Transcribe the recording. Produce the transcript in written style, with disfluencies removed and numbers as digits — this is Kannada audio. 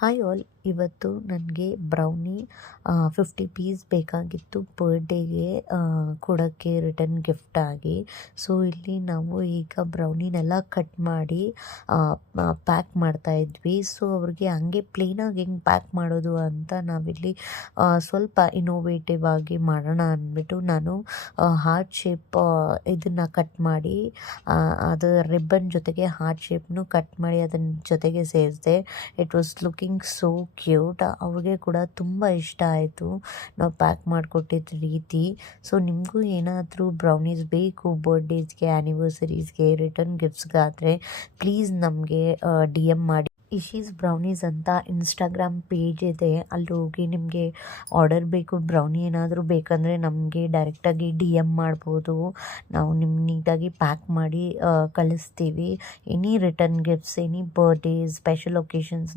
ಹಾಯ್ ಆಲ್, ಇವತ್ತು ನನಗೆ ಬ್ರೌನಿ 50 ಪೀಸ್ ಬೇಕಾಗಿತ್ತು ಬರ್ಡೇಗೆ ಕೊಡೋಕ್ಕೆ ರಿಟರ್ನ್ ಗಿಫ್ಟ್ ಆಗಿ. ಸೊ ಇಲ್ಲಿ ನಾವು ಈಗ ಬ್ರೌನಿನೆಲ್ಲ ಕಟ್ ಮಾಡಿ ಪ್ಯಾಕ್ ಮಾಡ್ತಾ ಇದ್ವಿ. ಸೊ ಅವ್ರಿಗೆ ಹಂಗೆ ಪ್ಲೇನಾಗಿ ಹೆಂಗೆ ಪ್ಯಾಕ್ ಮಾಡೋದು ಅಂತ ನಾವಿಲ್ಲಿ ಸ್ವಲ್ಪ ಇನೋವೇಟಿವ್ ಆಗಿ ಮಾಡೋಣ ಅಂದ್ಬಿಟ್ಟು ನಾನು ಹಾರ್ಟ್ ಶೇಪ್ ಇದನ್ನು ಕಟ್ ಮಾಡಿ ಅದು ರಿಬ್ಬನ್ ಜೊತೆಗೆ ಹಾರ್ಟ್ ಶೇಪ್ನು ಕಟ್ ಮಾಡಿ ಅದನ್ನ ಜೊತೆಗೆ ಸೇರಿಸಿದೆ. It was looking so cute. ಅವ್ರಿಗೆ ಕೂಡ ತುಂಬ ಇಷ್ಟ ಆಯಿತು ನಾವು ಪ್ಯಾಕ್ ಮಾಡಿಕೊಟ್ಟಿದ್ದ ರೀತಿ. ಸೊ ನಿಮಗೂ ಏನಾದರೂ ಬ್ರೌನೀಸ್ ಬೇಕು ಬರ್ಡೇಸ್ಗೆ, ಆ್ಯನಿವರ್ಸರೀಸ್ಗೆ, ರಿಟರ್ನ್ ಗಿಫ್ಟ್ಸ್ಗಾದರೆ ಪ್ಲೀಸ್ ನಮಗೆ ಡಿ ಎಮ್ ಮಾಡಿ. ಇಶೀಸ್ ಬ್ರೌನೀಸ್ ಅಂತ ಇನ್ಸ್ಟಾಗ್ರಾಮ್ ಪೇಜ್ ಇದೆ, ಅಲ್ಲಿ ಹೋಗಿ ನಿಮಗೆ ಆರ್ಡರ್ ಬೇಕು, ಬ್ರೌನಿ ಏನಾದರೂ ಬೇಕಂದರೆ ನಮಗೆ ಡೈರೆಕ್ಟಾಗಿ ಡಿ ಎಮ್ ಮಾಡ್ಬೋದು. ನಾವು ನಿಮ್ಗೆ ನೀಟಾಗಿ ಪ್ಯಾಕ್ ಮಾಡಿ ಕಳಿಸ್ತೀವಿ. Any return gifts, any birthdays, special occasions